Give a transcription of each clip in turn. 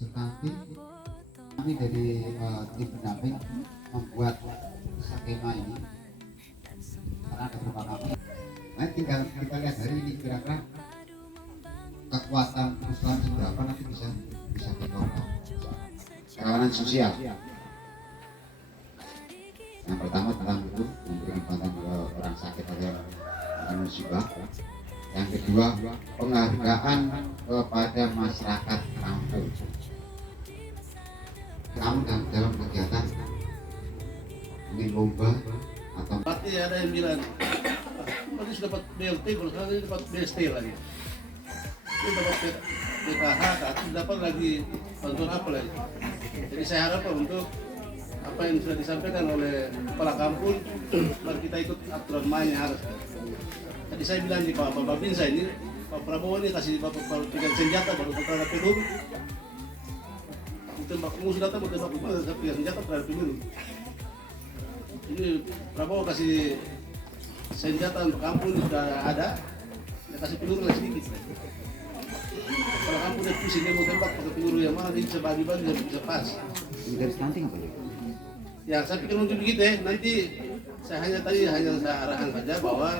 Sekanti kami dari tim pendamping membuat skema ini karena ada beberapa kami. Nah, tinggal kita lihat hari ini kira-kira kekuatan perusahaan seberapa nanti bisa kita kerawanan sosial. Yang pertama tentang itu memberikan bantuan ke orang sakit atau musibah. Yang kedua penghargaan kepada masyarakat kampung. Kamu dalam kegiatan mungkin lomba atau berarti ada yang bilang nanti sudah dapat BLT, kalau sekarang ini dapat BST lagi. Ini dapat PKH, tapi dapat lagi bantuan apa lagi. Jadi saya harap untuk apa yang sudah disampaikan oleh kepala kampung, mari kita ikut aturan main yang harus. Tadi saya bilang di Pak Babinsa ini, Pak Prabowo ini kasih bapak pegang senjata baru terhadap peluru. Tembak musuh datang bertembak rumah tapi senjata terhadap peluru. Ini Prabowo kasih senjata untuk kampung sudah ada, dia kasih peluru lagi sedikit. Kalau kampung dia pusing dia mau tembak pakai peluru yang mana dia bisa bagi-bagi dan bisa pas. dari stunting apa ya? Ya saya pikir mungkin begitu ya. Nanti saya hanya arahkan saja bahwa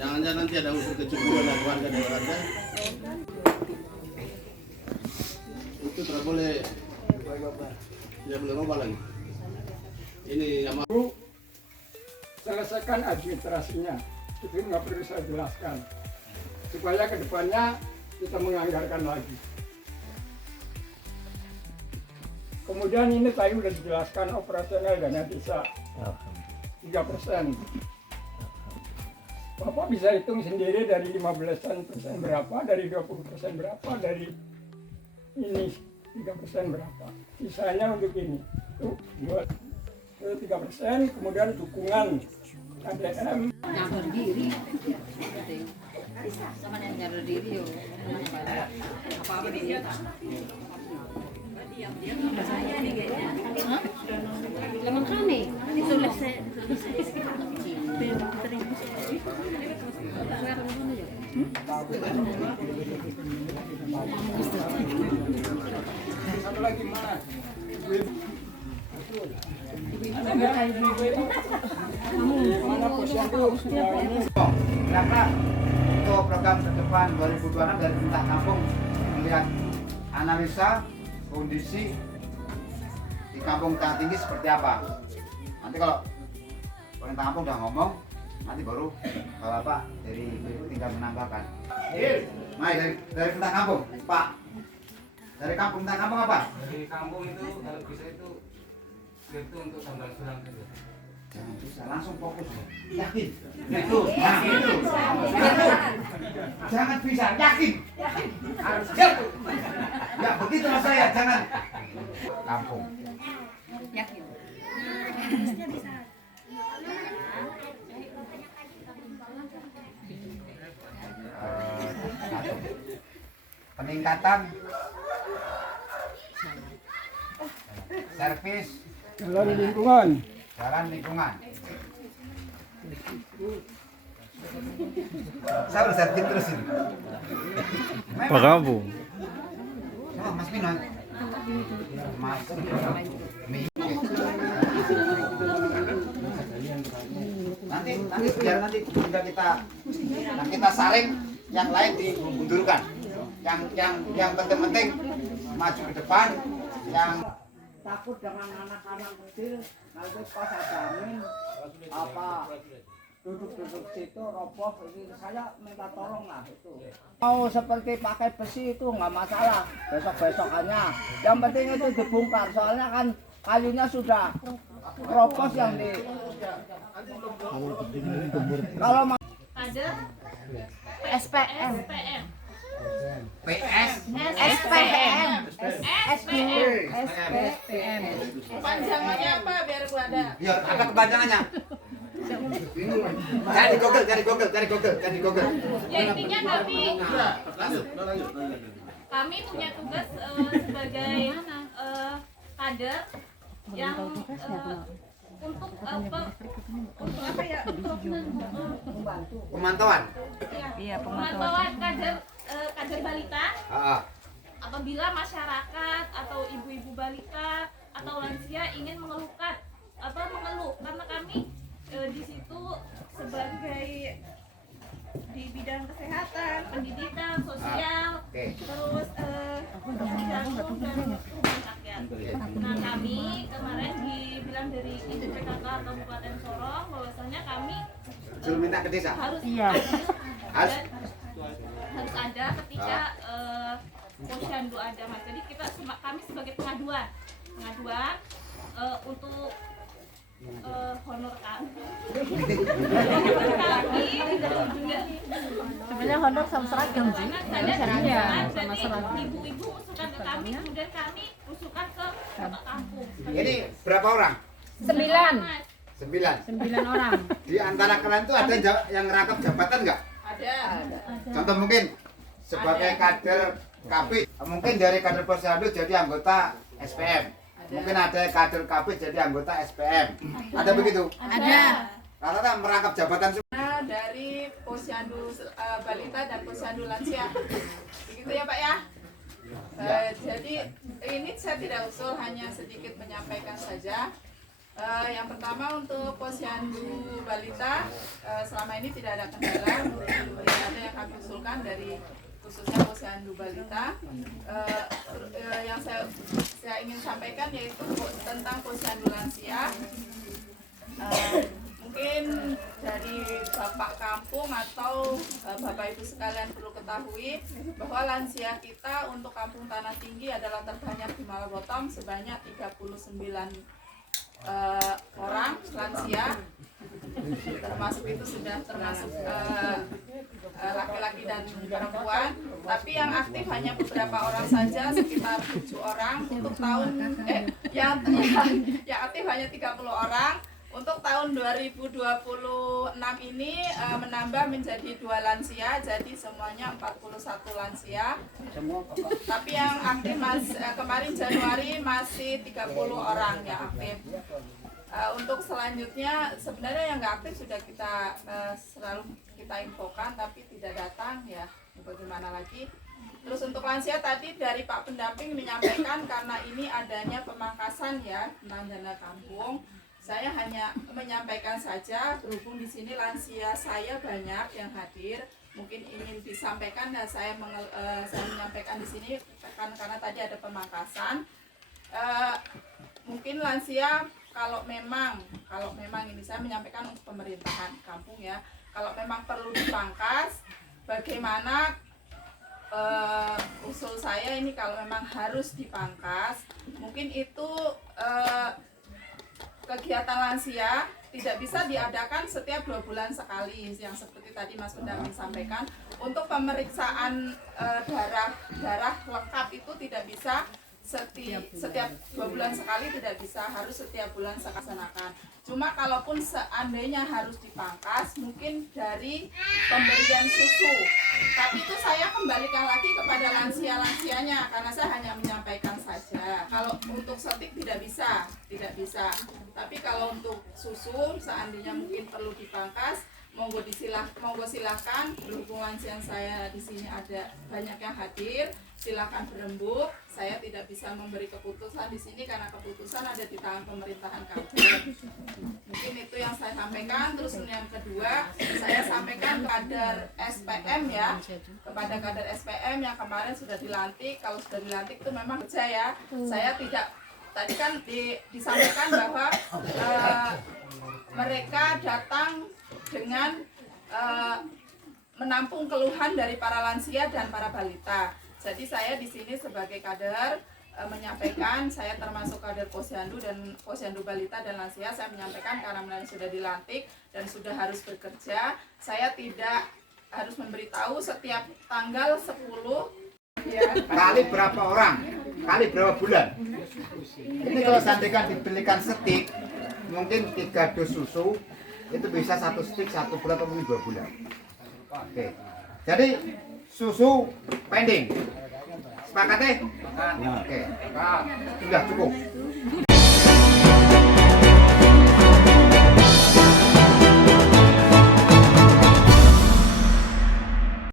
jangan-jangan nanti ada unsur kecukupan dari warga dari warga. Itu tidak boleh rubah lagi. Ini yang mau selesaikan administrasinya, itu nggak perlu saya jelaskan supaya kedepannya kita menganggarkan lagi. Kemudian ini tadi sudah dijelaskan operasional dana desa 3%. Bapak bisa hitung sendiri dari 15% berapa, dari 20% berapa, dari ini 3% berapa. Sisanya untuk ini. Tuh, buat 3%, kemudian dukungan KDM. Nyadar diri. Sama yang nyadar diri yo. Apa-apa dia. Saya nih kayaknya. Lemon kami. Sudah saya. Satu lagi mana? Mana posyandu? Kira-kira untuk program ke depan 2026 dari pemerintah kampung melihat analisa kondisi di kampung Tanah Tinggi seperti apa. Nanti kalau pemerintah kampung udah ngomong, nanti baru Bapak dari tinggal menambahkan. Mai dari pemerintah kampung, Pak. Dari kampung pemerintah kampung apa? Dari kampung itu kalau bisa itu untuk sambal sulang saja. Jangan bisa, langsung fokus. Yakin? Itu, nah itu. Jangan bisa, yakin. Harus siap. Ya begitu mas saya, jangan. Kampung. Yakin. Peningkatan servis Jalan lingkungan. jalan lingkungan. Saya udah setting terus ini. Pak kampung. Oh, Mas Pino. Mas Mi. Nanti biar nanti juga kita saring, yang lain dimundurkan. Yang penting maju ke depan, yang takut dengan anak-anak kecil nanti pas ada angin apa duduk situ roboh ini saya minta tolong lah itu mau seperti pakai besi itu nggak masalah besok-besokannya yang penting itu dibongkar soalnya kan kalinya sudah robos yang di kalau ada SPM PS SPM SPM. Panjangannya apa biar gua ada? ya apa kepanjangannya? Cari Google. Ya intinya kami punya tugas sebagai kader yang untuk apa ya? Untuk Pemantauan. pemantauan kader balita. apabila masyarakat atau ibu-ibu balita atau lansia ingin mengeluh karena kami di situ sebagai di bidang kesehatan, pendidikan, sosial, terus jantung dan rumah rakyat. Nah kami kemarin dibilang dari PKK Kabupaten Sorong bahwasanya kami Suruh minta ke desa. harus ada ketika posyandu ada mas. Jadi kami sebagai pengaduan untuk honor kami. Sebenarnya honor sama seragam sih. Sama seragam. Ibu-ibu usulkan ke kami, kemudian kami usulkan ke Bapak Kampung. Ini berapa orang? 9 9. orang. Di antara kalian tuh ada yang ngerangkap jabatan nggak? Ada. Contoh mungkin sebagai kader KP, mungkin dari kader posyandu jadi anggota SPM. Mungkin ada kader KP jadi anggota SPM. Ada begitu? Ada. Rata-rata merangkap jabatan semua. Dari posyandu balita dan posyandu lansia. Begitu ya Pak ya? Jadi ini saya tidak usul, hanya sedikit menyampaikan saja. Yang pertama untuk posyandu balita, selama ini tidak ada kendala. Ada yang kami usulkan dari khususnya posyandu balita. Yang saya ingin sampaikan yaitu tentang posyandu lansia. Mungkin dari Bapak Kampung atau Bapak Ibu sekalian perlu ketahui bahwa lansia kita untuk Kampung Tanah Tinggi adalah terbanyak di Malabotom sebanyak 39 orang lansia, termasuk itu sudah termasuk laki-laki dan perempuan, tapi yang aktif hanya beberapa orang saja, sekitar 7 orang untuk tahun yang aktif hanya 30 orang. Untuk tahun 2026 ini menambah menjadi 2 lansia, jadi semuanya 41 lansia. Tapi yang aktif kemarin Januari masih 30 orang yang aktif. Untuk selanjutnya sebenarnya yang nggak aktif sudah kita selalu kita infokan tapi tidak datang, ya bagaimana lagi. Terus untuk lansia tadi dari Pak pendamping menyampaikan karena ini adanya pemangkasan ya tentang dana kampung. Saya hanya menyampaikan saja, berhubung di sini lansia saya banyak yang hadir, mungkin ingin disampaikan dan saya menyampaikan di sini karena tadi ada pemangkasan. Mungkin lansia kalau memang ini saya menyampaikan untuk pemerintahan kampung ya, kalau memang perlu dipangkas, bagaimana usul saya ini kalau memang harus dipangkas, mungkin itu kegiatan lansia tidak bisa diadakan setiap 2 bulan sekali, yang seperti tadi Mas pendamping sampaikan. Untuk pemeriksaan darah lengkap itu tidak bisa setiap 2 bulan sekali, tidak bisa, harus setiap bulan dilaksanakan. Cuma kalaupun seandainya harus dipangkas, mungkin dari pemberian susu. Tapi itu saya kembalikan lagi kepada lansia-lansianya karena saya hanya menyampaikan saja. Kalau untuk setik tidak bisa. Tapi kalau untuk susu seandainya mungkin perlu dipangkas, monggo silahkan. Berhubung lansia saya di sini ada banyak yang hadir, silahkan berembuk. Saya tidak bisa memberi keputusan di sini karena keputusan ada di tangan pemerintahan kampung. Mungkin itu yang saya sampaikan. Terus yang kedua, saya sampaikan kader SPM ya, kepada kader SPM yang kemarin sudah dilantik. Kalau sudah dilantik itu memang kerja ya. Saya tidak, tadi kan disampaikan bahwa mereka datang dengan menampung keluhan dari para lansia dan para balita. Jadi saya di sini sebagai kader menyampaikan, saya termasuk kader posyandu dan posyandu balita dan lansia. Saya menyampaikan karena sudah dilantik dan sudah harus bekerja, saya tidak harus memberitahu setiap tanggal 10 ya. Kali berapa orang? Kali berapa bulan? Ini kalau seandainya dibelikan setik, mungkin 3 dus susu, itu bisa 1 stik 1 bulan atau mungkin 2 bulan. Oke. Jadi susu pending. Sepakat ya? Oke. Sudah cukup.